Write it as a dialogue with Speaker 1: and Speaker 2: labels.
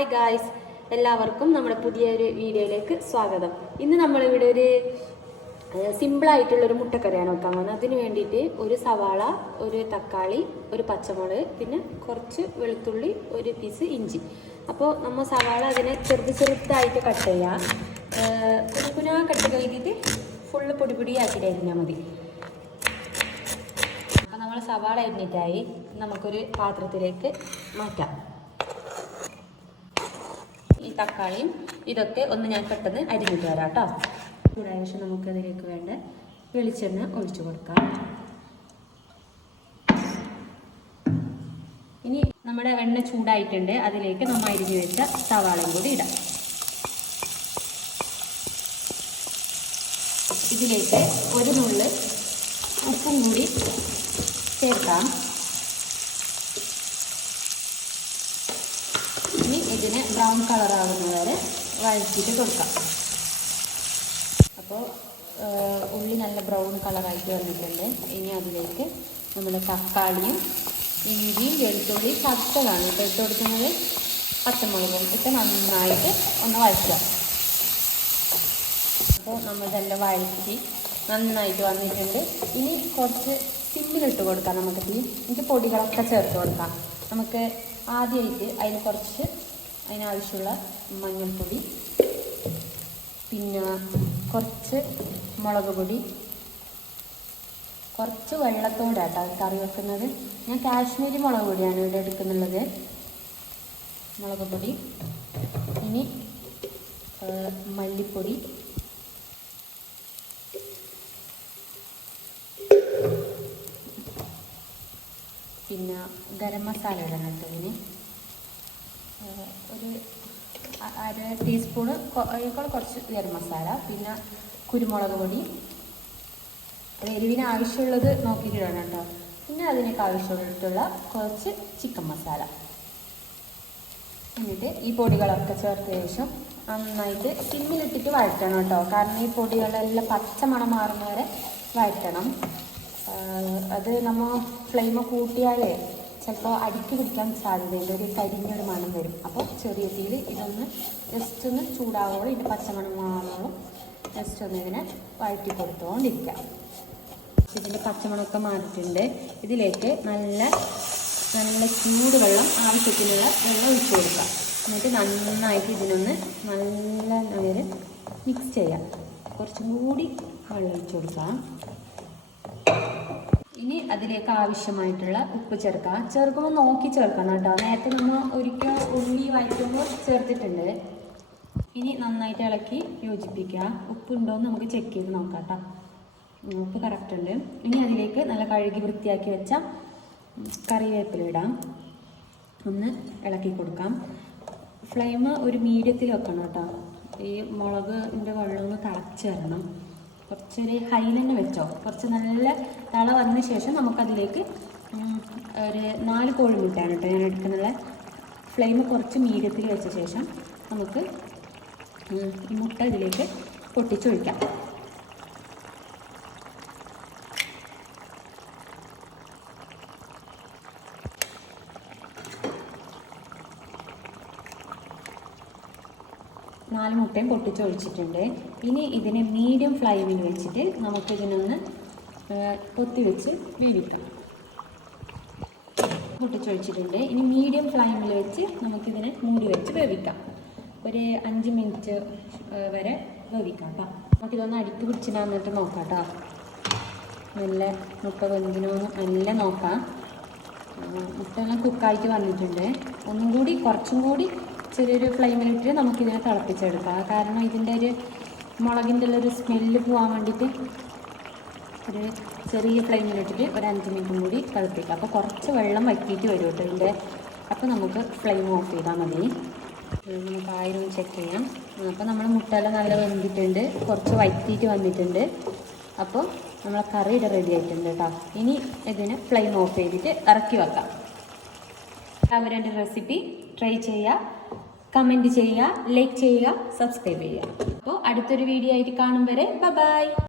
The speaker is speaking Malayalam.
Speaker 1: ഹായ് ഗായ്സ് എല്ലാവർക്കും നമ്മുടെ പുതിയൊരു വീഡിയോയിലേക്ക് സ്വാഗതം. ഇന്ന് നമ്മളിവിടെ ഒരു സിമ്പിളായിട്ടുള്ളൊരു മുട്ടക്കറിയാണ് വെക്കാൻ പോകുന്നത്. അതിന് വേണ്ടിയിട്ട് ഒരു സവാള ഒരു തക്കാളി ഒരു പച്ചമുളക് പിന്നെ കുറച്ച് വെളുത്തുള്ളി ഒരു പീസ് ഇഞ്ചി. അപ്പോൾ നമ്മൾ സവാള അതിനെ ചെറുത് ചെറുതായിട്ട് കട്ട് ചെയ്യാം. കുനാ കട്ട് കഴിഞ്ഞിട്ട് ഫുള്ള് പൊടി പൊടിയാക്കിയിട്ട് മതി. അപ്പോൾ നമ്മൾ സവാള അരിഞ്ഞിട്ടായി നമുക്കൊരു പാത്രത്തിലേക്ക് മാറ്റാം. തക്കാളിയും ഇതൊക്കെ ഒന്ന് ഞാൻ പെട്ടെന്ന് അരിഞ്ഞിട്ട് വരാം കേട്ടോ. ചൂടായ ശേഷം നമുക്കതിലേക്ക് വേണ്ട വെളിച്ചെണ്ണ ഒഴിച്ചു കൊടുക്കാം. ഇനി നമ്മുടെ എണ്ണ ചൂടായിട്ടുണ്ട്. അതിലേക്ക് നമ്മൾ അരിഞ്ഞു വെച്ച സവാളയും കൂടി ഇടാം. ഇതിലേക്ക് ഒരു നുള്ള് ഉപ്പും കൂടി ചേർക്കാം ഇനി ഇതിന് ബ്രൗൺ കളർ ആകുന്ന വരെ വഴറ്റിയിട്ട് കൊടുക്കാം. അപ്പോൾ ഉള്ളി നല്ല ബ്രൗൺ കളറായിട്ട് വന്നിട്ടുണ്ട്. ഇനി അതിലേക്ക് നമ്മൾ തക്കാളിയും ഇഞ്ചിയും വെളുത്തുള്ളി ചത്തതാണ് ഇപ്പോൾ ഇട്ട് കൊടുക്കുന്നത് പച്ചമുളകും. ഇട്ട് നന്നായിട്ട് ഒന്ന് വഴറ്റാം അപ്പോൾ നമ്മൾ ഇതെല്ലാം വഴറ്റി നന്നായിട്ട് വന്നിട്ടുണ്ട്. ഇനി കുറച്ച് സിമ്മിലിട്ട് കൊടുക്കാം നമുക്ക്. തീ എനിക്ക് പൊടികളൊക്കെ ചേർത്ത് കൊടുക്കാം. നമുക്ക് ആദ്യമായിട്ട് അതിൽ കുറച്ച് അതിനാവശ്യമുള്ള മഞ്ഞൾപ്പൊടി പിന്നെ കുറച്ച് മുളക് പൊടി കുറച്ച് വെള്ളത്തോടെ കേട്ടോ കറി വെക്കുന്നത്. ഞാൻ കാശ്മീരി മുളക് പൊടിയാണ് ഇവിടെ എടുക്കുന്നുള്ളത്. മുളക് പൊടി ഇനി മല്ലിപ്പൊടി. പിന്നെ ഗരം മസാല ഇടണം കേട്ടോ ഒരു അര ടീസ്പൂണ് കുറച്ച് ഗരം മസാല പിന്നെ കുരുമുളക് പൊടി. എരിവിന് ആവശ്യമുള്ളത് നോക്കിയിട്ടാണ് കേട്ടോ. പിന്നെ അതിനൊക്കെ ആവശ്യമായിട്ടുള്ള കുറച്ച് ചിക്കൻ മസാല എന്നിട്ട് ഈ പൊടികളൊക്കെ ചേർത്ത ശേഷം നന്നായിട്ട് സിമ്മിലിട്ടിട്ട് വഴറ്റണം കേട്ടോ. കാരണം ഈ പൊടികളെല്ലാം പച്ച മണം മാറുന്നവരെ വഴറ്റണം. അത് നമ്മൾ ഫ്ലെയിം കൂട്ടിയാലേ ചിലപ്പോൾ അടുക്കി പിടിക്കാൻ സാധ്യതയുണ്ട്. ഒരു കരിഞ്ഞൊരു മണം വരും. അപ്പോൾ ചെറിയ തീയിൽ ഇതൊന്ന് ജസ്റ്റ് ഒന്ന് ചൂടാവോളം ഇതിന്റെ പച്ചമണം മാറോളം ജസ്റ്റ് ഒന്ന് ഇതിനെ വഴറ്റി കൊടുത്തുകൊണ്ടിരിക്കാം ഇതിന്റെ പച്ചമണമൊക്കെ മാറിയിട്ടുണ്ട്. ഇതിലേക്ക് നല്ല നല്ല ചൂടുവെള്ളം ആവശ്യത്തിനുള്ള വെള്ളം ഒഴിച്ചു കൊടുക്കുക എന്നിട്ട് നന്നായിട്ട് ഇതിനൊന്ന് നല്ല നേരം മിക്സ് ചെയ്യാം. കുറച്ചും കൂടി വെള്ളം ഒഴിച്ചു കൊടുക്കാം. അതിലേക്ക് ആവശ്യമായിട്ടുള്ള ഉപ്പ് ചേർക്കുക. ചേർക്കുമ്പോൾ നോക്കി ചേർക്കണം കേട്ടോ. നേരത്തെ നമ്മൾ ഒരിക്കൽ ഉള്ളി വഴറ്റുമ്പോൾ ചേർത്തിട്ടുണ്ട്. ഇനി നന്നായിട്ട് ഇളക്കി യോജിപ്പിക്കുക. ഉപ്പുണ്ടോ എന്ന് നമുക്ക് ചെക്ക് ചെയ്ത് നോക്കാം കേട്ടോ. ഉപ്പ് കറക്റ്റ് ഉണ്ട്. ഇനി അതിലേക്ക് നല്ല കഴുകി വൃത്തിയാക്കി വെച്ച കറിവേപ്പില ഇടാം. ഒന്ന് ഇളക്കി കൊടുക്കാം. ഫ്ലെയിം ഒരു മീഡിയത്തിൽ വെക്കണം കേട്ടോ. ഈ മുളകിന്റെ വെള്ളം ഒന്ന് തിളച്ച് വരണം. കുറച്ചൊരു ഹൈ തന്നെ വെച്ചോ. കുറച്ച് നല്ല തള വന്ന ശേഷം നമുക്കതിലേക്ക് ഒരു നാല് കോഴിമുട്ടയാണ് കേട്ടോ ഞാൻ എടുക്കുന്നത് ഫ്ലെയിം കുറച്ച് മീഡിയത്തിൽ വെച്ച ശേഷം നമുക്ക് ഈ മുട്ട ഇതിലേക്ക് പൊട്ടിച്ചൊഴിക്കാം. നാല് മുട്ടയും പൊട്ടിച്ചൊഴിച്ചിട്ടുണ്ട് ഇനി ഇതിനെ മീഡിയം ഫ്ലൈമിൽ വെച്ചിട്ട് നമുക്കിതിനൊന്ന് പൊത്തി വെച്ച് വേവിക്കാം പൊട്ടിച്ചൊഴിച്ചിട്ടുണ്ട് ഇനി മീഡിയം ഫ്ലൈമിൽ വെച്ച് നമുക്കിതിനെ മൂടി വെച്ച് വേവിക്കാം. ഒരു അഞ്ച് മിനിറ്റ് വരെ വേവിക്കാം കേട്ടോ നമുക്കിതൊന്ന് അടിക്ക് പിടിച്ചിടാന്നിട്ട് നോക്കാം കേട്ടോ നല്ല മുട്ട വെന്തിനോന്ന് നല്ല നോക്കാം. മുട്ട എല്ലാം കുക്കായിട്ട് വന്നിട്ടുണ്ട്. ഒന്നും കൂടി കുറച്ചും കൂടി ചെറിയൊരു ഫ്ലെയിമിലിട്ട് നമുക്കിതിനെ തിളപ്പിച്ചെടുക്കാം. കാരണം ഇതിന്റെ ഒരു മുളകിന്റെ ഉള്ളൊരു സ്മെല്ല് പോകാൻ വേണ്ടിയിട്ട് ഒരു ചെറിയ ഫ്ലെയിമിലിട്ടിട്ട് ഒരു അഞ്ച് മിനിറ്റും കൂടി തിളപ്പിക്കാം. അപ്പോൾ കുറച്ച് വെള്ളം വറ്റിയിട്ട് വരും കേട്ടോ ഇതിന്റെ. അപ്പോൾ നമുക്ക് ഫ്ലെയിം ഓഫ് ചെയ്താൽ മതി. നമുക്ക് ആയിരം ചെക്ക് ചെയ്യാം. അപ്പോൾ നമ്മൾ മുട്ടയെല്ലാം നല്ല വെന്തിട്ടുണ്ട്. കുറച്ച് വറ്റിയിട്ട് വന്നിട്ടുണ്ട്. അപ്പോൾ നമ്മളെ കറിയുടെ റെഡി ആയിട്ടുണ്ട് കേട്ടോ. ഇനി ഇതിന് ഫ്ലെയിം ഓഫ് ചെയ്തിട്ട് ഇറക്കി വെക്കാം. എല്ലാവരും റെസിപ്പി ട്രൈ ചെയ്യുക കമന്റ് ചെയ്യുക ലൈക്ക് ചെയ്യുക സബ്സ്ക്രൈബ് ചെയ്യുക. അപ്പോൾ അടുത്തൊരു വീഡിയോ ആയിട്ട് കാണും വരെ. ബൈ